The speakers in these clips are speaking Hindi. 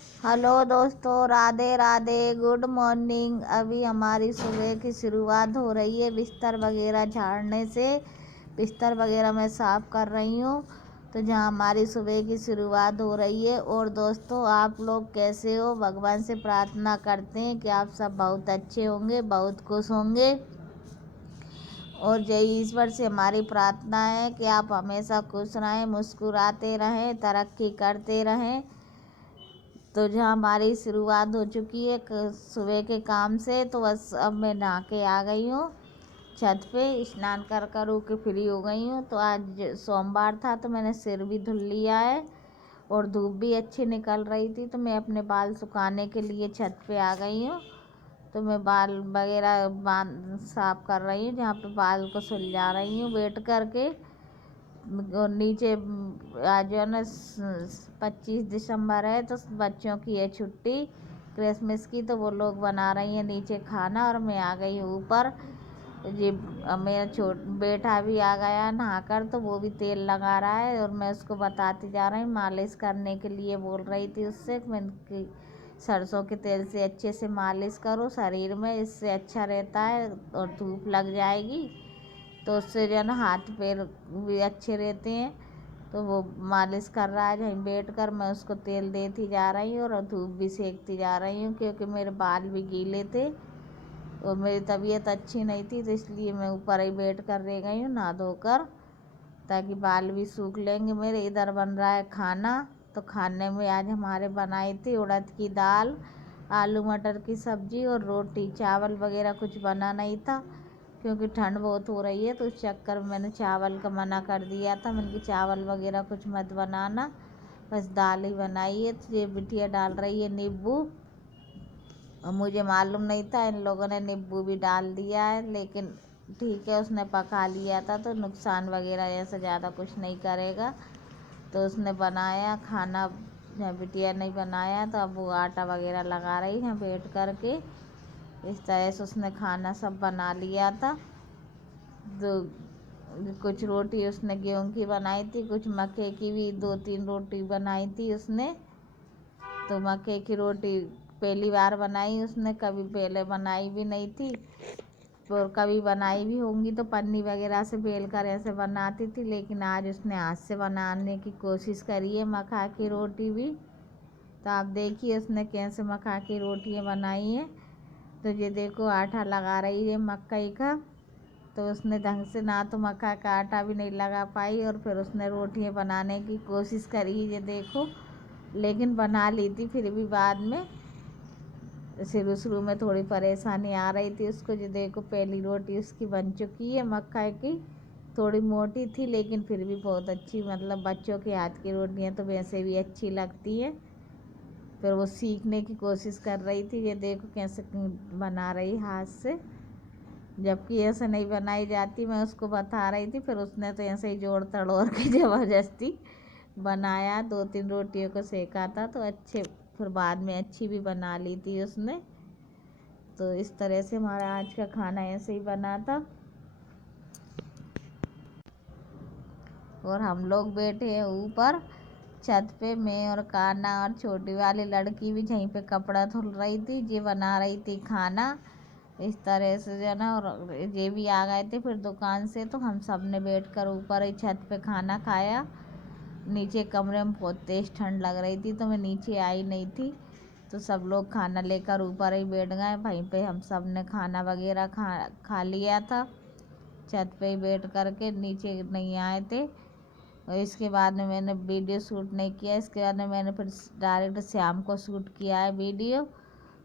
हेलो दोस्तों, राधे राधे, गुड मॉर्निंग। अभी हमारी सुबह की शुरुआत हो रही है बिस्तर वगैरह झाड़ने से। बिस्तर वगैरह मैं साफ़ कर रही हूँ, तो जहाँ हमारी सुबह की शुरुआत हो रही है। और दोस्तों, आप लोग कैसे हो? भगवान से प्रार्थना करते हैं कि आप सब बहुत अच्छे होंगे, बहुत खुश होंगे। और जय ईश्वर से हमारी प्रार्थना है कि आप हमेशा खुश रहें, मुस्कुराते रहें, तरक्की करते रहें। तो जहाँ हमारी शुरुआत हो चुकी है सुबह के काम से, तो बस अब मैं नहा के आ गई हूँ छत पे, स्नान कर के फ्री हो गई हूँ। तो आज सोमवार था, तो मैंने सिर भी धुल लिया है और धूप भी अच्छी निकल रही थी, तो मैं अपने बाल सुखाने के लिए छत पे आ गई हूँ। तो मैं बाल वगैरह साफ कर रही हूँ, जहाँ पे बाल को सुलझा रही हूँ बैठ करके। और नीचे आज जो है ना 25 दिसंबर है, तो बच्चों की है छुट्टी क्रिसमस की, तो वो लोग बना रही हैं नीचे खाना और मैं आ गई हूँ ऊपर। जी, मेरा बेटा भी आ गया नहाकर, तो वो भी तेल लगा रहा है और मैं उसको बताती जा रही हूँ, मालिश करने के लिए बोल रही थी उससे कि सरसों के तेल से अच्छे से मालिश करो शरीर में, इससे अच्छा रहता है और धूप लग जाएगी तो उससे जो है ना हाथ पैर भी अच्छे रहते हैं। तो वो मालिश कर रहा है, जहीं बैठ कर मैं उसको तेल देती जा रही हूँ और धूप भी सेकती जा रही हूँ, क्योंकि मेरे बाल भी गीले थे और मेरी तबीयत अच्छी नहीं थी, तो इसलिए मैं ऊपर ही बैठ कर रह गई हूँ नहा धोकर, ताकि बाल भी सूख लेंगे मेरे। इधर बन रहा है खाना, तो खाने में आज हमारे बनाई थी उड़द की दाल, आलू मटर की सब्जी और रोटी। चावल वगैरह कुछ बना नहीं था, क्योंकि ठंड बहुत हो रही है, तो उस चक्कर में मैंने चावल का मना कर दिया था। मैंने कि चावल वगैरह कुछ मत बनाना, बस दाल ही बनाई है। तो ये बिटिया डाल रही है नींबू, और मुझे मालूम नहीं था इन लोगों ने नींबू भी डाल दिया है, लेकिन ठीक है, उसने पका लिया था तो नुकसान वगैरह ऐसा ज़्यादा कुछ नहीं करेगा। तो उसने बनाया खाना, बिटिया ने बनाया, तो अब वो आटा वगैरह लगा रही है बैठ कर के। इस तरह से उसने खाना सब बना लिया था। तो कुछ रोटी उसने गेहूं की बनाई थी, कुछ मक्के की भी 2-3 रोटी बनाई थी उसने। तो मक्के की रोटी पहली बार बनाई उसने, कभी पहले बनाई भी नहीं थी, और कभी बनाई भी होंगी तो पन्नी वगैरह से बेल कर ऐसे बनाती थी, लेकिन आज उसने हाथ से बनाने की कोशिश करी है मक्का की रोटी भी। तो आप देखिए उसने कैसे मक्का की रोटियाँ बनाई हैं। तो ये देखो आटा लगा रही है मक्कई का, तो उसने ढंग से ना तो मक्का का आटा भी नहीं लगा पाई, और फिर उसने रोटियाँ बनाने की कोशिश करी, ये देखो, लेकिन बना ली थी फिर भी बाद में। शुरू शुरू में थोड़ी परेशानी आ रही थी उसको। जो देखो पहली रोटी उसकी बन चुकी है मक्का की, थोड़ी मोटी थी लेकिन फिर भी बहुत अच्छी, मतलब बच्चों के हाथ की रोटियां तो वैसे भी अच्छी लगती है। फिर वो सीखने की कोशिश कर रही थी, ये देखो कैसे बना रही हाथ से, जबकि ऐसे नहीं बनाई जाती। मैं उसको बता रही थी, फिर उसने तो ऐसे ही जोड़ तड़ोड़ के ज़बरदस्ती बनाया। 2-3 रोटियों को सेका था तो अच्छे, फिर बाद में अच्छी भी बना ली थी उसने। तो इस तरह से हमारा आज का खाना ऐसे ही बना था, और हम लोग बैठे हैं ऊपर छत पे, मैं और कान्हा और छोटी वाली लड़की भी यहीं पे कपड़ा धुल रही थी, ये बना रही थी खाना। इस तरह से जो ना, और ये भी आ गए थे फिर दुकान से, तो हम सब ने बैठ कर ऊपर ही छत पे खाना खाया। नीचे कमरे में बहुत तेज़ ठंड लग रही थी, तो मैं नीचे आई नहीं थी, तो सब लोग खाना लेकर ऊपर ही बैठ गए। वहीं पे हम सब ने खाना वगैरह खा लिया था, छत पे ही बैठ कर के, नीचे नहीं आए थे। और इसके बाद में मैंने वीडियो शूट नहीं किया, इसके बाद में मैंने फिर डायरेक्ट शाम को शूट किया है वीडियो।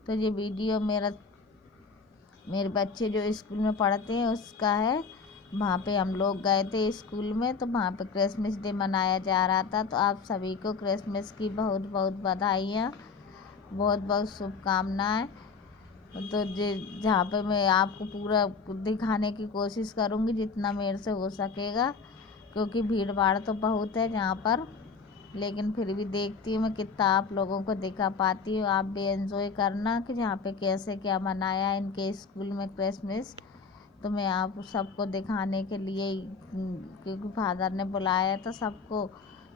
तो ये वीडियो मेरे बच्चे जो स्कूल में पढ़ते हैं उसका है। वहाँ पे हम लोग गए थे स्कूल में, तो वहाँ पे क्रिसमस डे मनाया जा रहा था। तो आप सभी को क्रिसमस की बहुत बहुत बधाइयाँ, बहुत बहुत शुभकामनाएँ। तो जहाँ पे मैं आपको पूरा दिखाने की कोशिश करूँगी जितना मेरे से हो सकेगा, क्योंकि भीड़ भाड़ तो बहुत है जहाँ पर, लेकिन फिर भी देखती हूँ मैं कितना आप लोगों को दिखा पाती हूँ। आप भी एंजॉय करना कि जहाँ पे कैसे क्या मनाया इनके स्कूल में क्रिसमस। तो मैं आप सबको दिखाने के लिए ही, क्योंकि फादर ने बुलाया था सबको,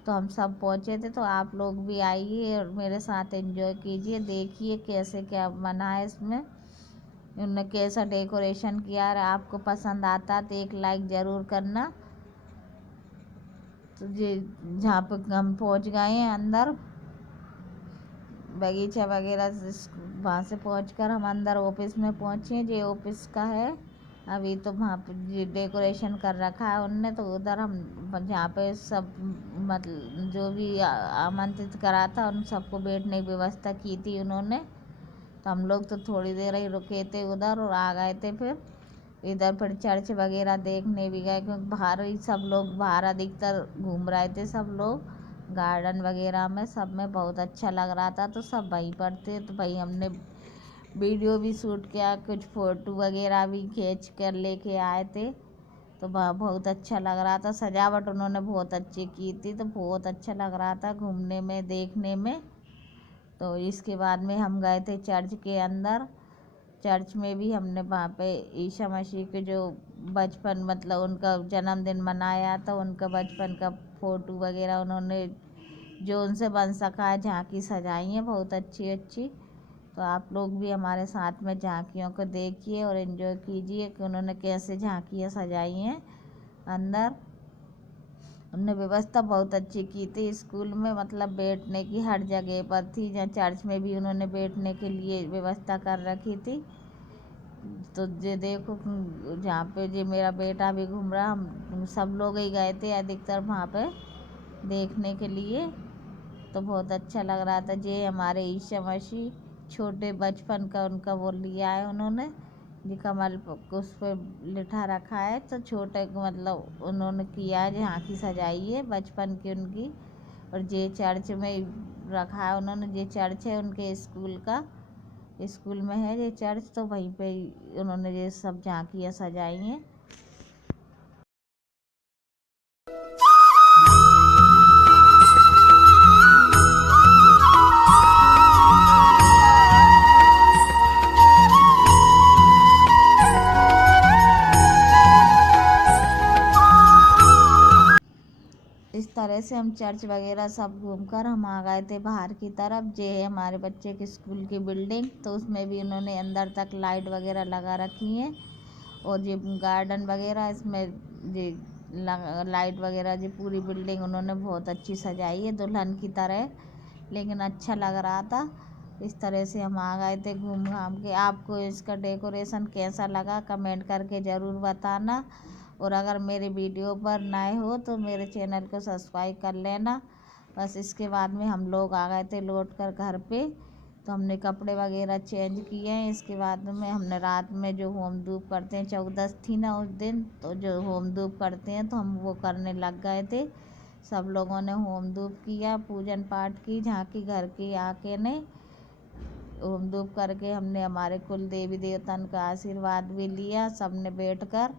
तो हम सब पहुँचे थे। तो आप लोग भी आइए और मेरे साथ एंजॉय कीजिए, देखिए कैसे क्या बना है इसमें, उन्होंने कैसा डेकोरेशन किया है। आपको पसंद आता तो एक लाइक ज़रूर करना। तो ये जहाँ पे हम पहुँच गए हैं अंदर बगीचा वगैरह, वहाँ से पहुँचकर हम अंदर ऑफिस में पहुँचे। ये ऑफिस का है। अभी तो वहाँ पे डेकोरेशन कर रखा है उनने। तो उधर हम जहाँ पे सब मतलब जो भी आमंत्रित करा था उन सबको बैठने की व्यवस्था की थी उन्होंने। तो हम लोग तो थोड़ी देर ही रुके थे उधर और आ गए थे। फिर इधर फिर चर्च वगैरह देखने भी गए, क्योंकि बाहर ही सब लोग बाहर अधिकतर घूम रहे थे सब लोग, गार्डन वगैरह में सब में बहुत अच्छा लग रहा था। तो सब वहीं पर थे। तो भाई हमने वीडियो भी शूट किया, कुछ फ़ोटो वगैरह भी खींच कर लेके आए थे। तो बहुत अच्छा लग रहा था, सजावट उन्होंने बहुत अच्छी की थी। तो बहुत अच्छा लग रहा था घूमने में, देखने में। तो इसके बाद में हम गए थे चर्च के अंदर। चर्च में भी हमने वहाँ पे ईसा मसीह के जो बचपन मतलब उनका जन्मदिन मनाया था, उनका बचपन का फ़ोटो वगैरह उन्होंने जो उनसे बन सका है झांकी सजाई है बहुत अच्छी अच्छी। तो आप लोग भी हमारे साथ में झांकियों को देखिए और एंजॉय कीजिए कि उन्होंने कैसे झांकियाँ सजाई हैं अंदर। उन्होंने व्यवस्था बहुत अच्छी की थी स्कूल में, मतलब बैठने की हर जगह पर थी। जहाँ चर्च में भी उन्होंने बैठने के लिए व्यवस्था कर रखी थी। तो ये देखो जहाँ पे ये मेरा बेटा भी घूम रहा, हम सब लोग ही गए थे अधिकतर वहाँ पे देखने के लिए। तो बहुत अच्छा लग रहा था। ये हमारे ईसा मसीह छोटे बचपन का उनका वो लिया है उन्होंने, जी कमल उस पर लिखा रखा है। तो छोटे मतलब उन्होंने किया है, झांकी सजाई है बचपन की उनकी। और ये चर्च में रखा है उन्होंने। ये चर्च है उनके स्कूल का, स्कूल में है ये चर्च। तो वहीं पे उन्होंने ये सब झांकियाँ सजाई हैं। इस तरह से हम चर्च वगैरह सब घूमकर हम आ गए थे बाहर की तरफ। ये है हमारे बच्चे के स्कूल की बिल्डिंग। तो उसमें भी उन्होंने अंदर तक लाइट वगैरह लगा रखी हैं। और ये गार्डन वगैरह इसमें ये लाइट वगैरह, ये पूरी बिल्डिंग उन्होंने बहुत अच्छी सजाई है दुल्हन की तरह, लेकिन अच्छा लग रहा था। इस तरह से हम आ गए थे घूम घाम के। आपको इसका डेकोरेशन कैसा लगा कमेंट करके ज़रूर बताना। और अगर मेरे वीडियो पर नए हो तो मेरे चैनल को सब्सक्राइब कर लेना। बस इसके बाद में हम लोग आ गए थे लौट कर घर पे। तो हमने कपड़े वगैरह चेंज किए हैं। इसके बाद में हमने रात में जो होम धूप करते हैं, चौदस थी ना उस दिन, तो जो होम धूप करते हैं तो हम वो करने लग गए थे। सब लोगों ने होम धूप किया, पूजन पाठ की, झांकी घर की आके ने होम धूप करके हमने हमारे कुल देवी देवताओं का आशीर्वाद भी लिया सब ने बैठ कर।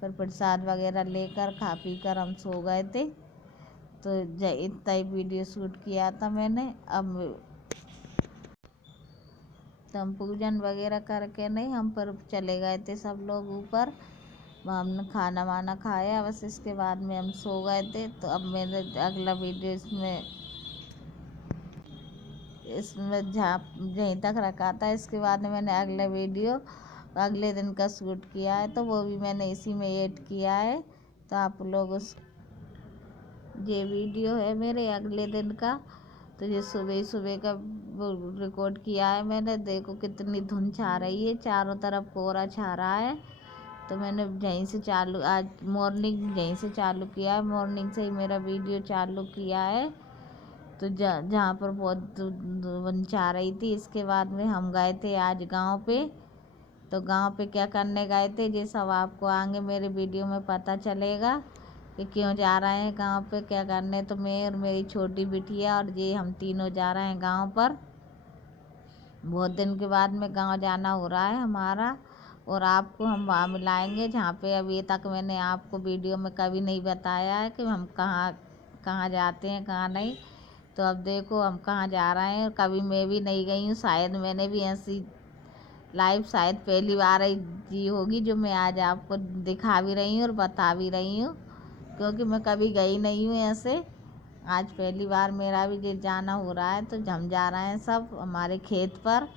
फिर प्रसाद वगैरह लेकर खा पी कर हम सो गए थे। तो इतना ही वीडियो शूट किया था मैंने। अब तो हम पूजन वगैरह करके नहीं, हम पर चले गए थे सब लोग ऊपर। वहाँ हमने खाना वाना खाया, बस इसके बाद में हम सो गए थे। तो अब मैंने अगला वीडियो इसमें जहाँ यहीं तक रखा था। इसके बाद में मैंने अगला वीडियो अगले दिन का शूट किया है, तो वो भी मैंने इसी में ऐड किया है। तो आप लोग ये वीडियो है मेरे अगले दिन का। तो ये सुबह सुबह का रिकॉर्ड किया है मैंने। देखो कितनी धुंध छा रही है, चारों तरफ कोहरा छा रहा है। तो मैंने यहीं से चालू, आज मॉर्निंग यहीं से चालू किया है, मॉर्निंग से ही मेरा वीडियो चालू किया है। तो जहाँ पर बहुत धुंध छा रही थी। इसके बाद में हम गए थे आज गांव पे। तो गांव पे क्या करने गए थे ये सब आपको आगे मेरे वीडियो में पता चलेगा कि क्यों जा रहे हैं गांव पे क्या करने। तो मैं और मेरी छोटी बिटिया और ये हम तीनों जा रहे हैं गांव पर। बहुत दिन के बाद में गांव जाना हो रहा है हमारा। और आपको हम वहाँ मिलाएंगे जहाँ पे अभी तक मैंने आपको वीडियो में कभी नहीं बताया है कि हम कहाँ कहाँ जाते हैं कहाँ नहीं। तो अब देखो हम कहाँ जा रहे हैं। कभी मैं भी नहीं गई हूँ, शायद मैंने भी ऐसी लाइव शायद पहली बार ही जी होगी जो मैं आज आपको दिखा भी रही हूँ और बता भी रही हूँ, क्योंकि मैं कभी गई नहीं हूँ ऐसे। आज पहली बार मेरा भी जे जाना हो रहा है, तो हम जा रहे हैं सब हमारे खेत पर।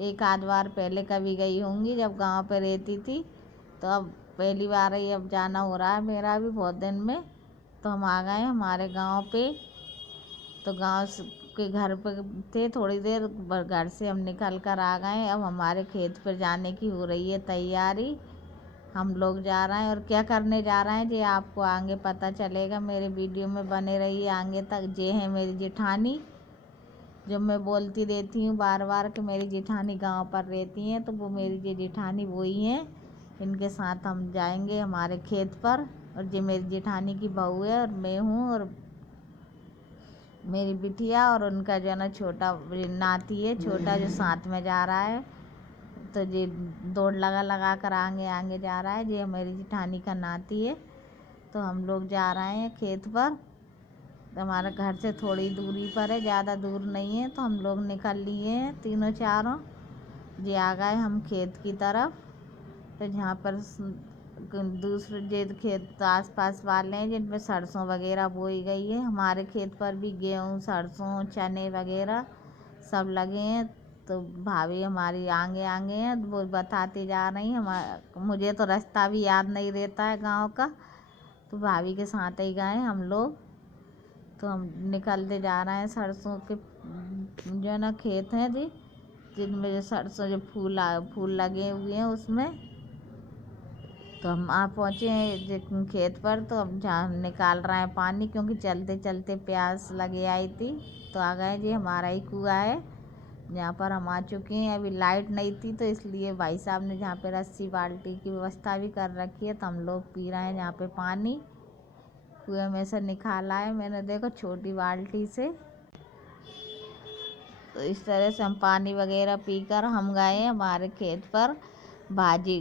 एक आध बार पहले कभी गई होंगी जब गांव पे रहती थी, तो अब पहली बार ही अब जाना हो रहा है मेरा भी बहुत दिन में। तो हम आ गए हमारे गांव पे। तो गांव के घर पे थे थोड़ी देर, घर से हम निकल कर आ गए। अब हमारे खेत पर जाने की हो रही है तैयारी। हम लोग जा रहे हैं और क्या करने जा रहे हैं ये आपको आगे पता चलेगा। मेरे वीडियो में बने रहिए आगे तक। ये है मेरी जेठानी, जब मैं बोलती रहती हूँ बार बार कि मेरी जेठानी गांव पर रहती हैं, तो वो मेरी ये जेठानी वही हैं। इनके साथ हम जाएंगे हमारे खेत पर। और ये मेरी जेठानी की बहू है और मैं हूँ, और मेरी बिटिया, और उनका जो है ना छोटा नाती है छोटा, जो साथ में जा रहा है। तो ये दौड़ लगा लगा कर आगे आगे जा रहा है। ये मेरी जेठानी का नाती है। तो हम लोग जा रहे हैं खेत पर। हमारे घर से थोड़ी दूरी पर है, ज़्यादा दूर नहीं है। तो हम लोग निकल लिए हैं तीनों चारों। ये आ गए हम खेत की तरफ। तो जहाँ पर दूसरे जे खेत आस पास वाले हैं जिनमें सरसों वगैरह बोई गई है। हमारे खेत पर भी गेहूँ, सरसों, चने वगैरह सब लगे हैं। तो भाभी हमारी आगे आगे हैं, वो बताती जा रही हैं। मुझे तो रास्ता भी याद नहीं रहता है गांव का, तो भाभी के साथ ही गए हम लोग। तो हम निकलते जा रहे हैं सरसों के जो है ना खेत हैं जी, जिनमें जो सरसों जो फूल लगे हुए हैं उसमें। तो हम आ पहुँचे हैं खेत पर। तो हम जहाँ निकाल रहे हैं पानी, क्योंकि चलते चलते प्यास लगे आई थी। तो आ गए जी, हमारा ही कुआँ है जहाँ पर हम आ चुके हैं। अभी लाइट नहीं थी, तो इसलिए भाई साहब ने जहाँ पे रस्सी बाल्टी की व्यवस्था भी कर रखी है। तो हम लोग पी रहे हैं जहाँ पे पानी कुएं में से निकाला है मैंने, देखो छोटी बाल्टी से। तो इस तरह से हम पानी वगैरह पीकर हम गए हमारे खेत पर भाजी,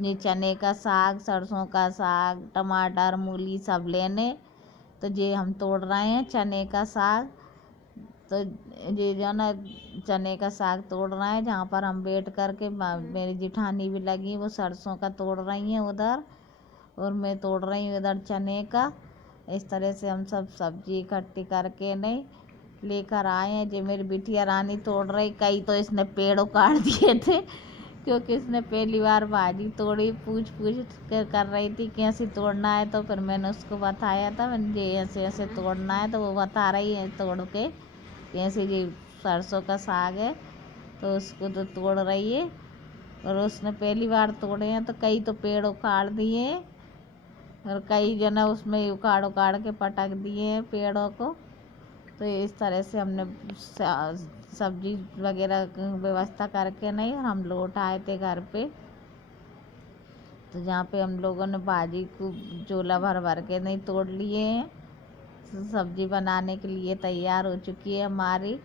ये चने का साग, सरसों का साग, टमाटर, मूली सब लेने। तो ये हम तोड़ रहे हैं चने का साग। तो ये जो ना चने का साग तोड़ रहे हैं, जहाँ पर हम बैठ कर के मेरी जेठानी भी लगी, वो सरसों का तोड़ रही हैं उधर, और मैं तोड़ रही हूँ इधर चने का। इस तरह से हम सब सब्जी इकट्ठी करके नहीं लेकर आए हैं। जो मेरी बिटिया रानी तोड़ रही, कई तो इसने पेड़ उखाड़ दिए थे, क्योंकि इसने पहली बार भाजी तोड़ी। पूछ कर रही थी कैसे तोड़ना है। तो फिर मैंने उसको बताया था, मैंने ये ऐसे ऐसे तोड़ना है। तो वो बता रही है तोड़ के कैसे। ये सरसों का साग है, तो उसको तो तोड़ रही है। और उसने पहली बार तोड़े हैं, तो कई तो पेड़ उखाड़ दिए, और कई जना उसमें उखाड़ उखाड़ के पटक दिए हैं पेड़ों को। तो इस तरह से हमने सब्जी वगैरह व्यवस्था करके नहीं, और हम लौट आए थे घर पे। तो जहाँ पे हम लोगों ने भाजी को झोला भर भर के नहीं तोड़ लिए हैं। सब्जी बनाने के लिए तैयार हो चुकी है हमारी।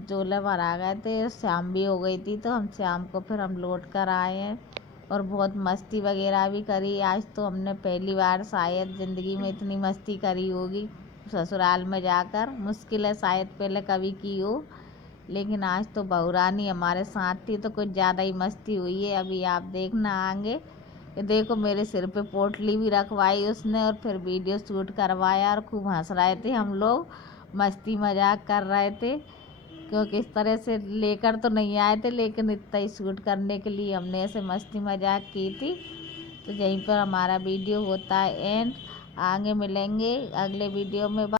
झोला भर आ गए थे, शाम भी हो गई थी, तो हम शाम को फिर हम लौट कर आए हैं। और बहुत मस्ती वगैरह भी करी आज। तो हमने पहली बार शायद ज़िंदगी में इतनी मस्ती करी होगी ससुराल में जाकर। मुश्किल है शायद पहले कभी की हो, लेकिन आज तो बहू रानी हमारे साथ थी, तो कुछ ज़्यादा ही मस्ती हुई है। अभी आप देखना आगे। ये देखो मेरे सिर पे पोटली भी रखवाई उसने, और फिर वीडियो शूट करवाया, और खूब हंस रहे थे हम लोग, मस्ती मजाक कर रहे थे। क्योंकि इस तरह से लेकर तो नहीं आए थे, लेकिन इतना ही शूट करने के लिए हमने ऐसे मस्ती मजाक की थी। तो यहीं पर हमारा वीडियो होता है एंड। आगे मिलेंगे अगले वीडियो में।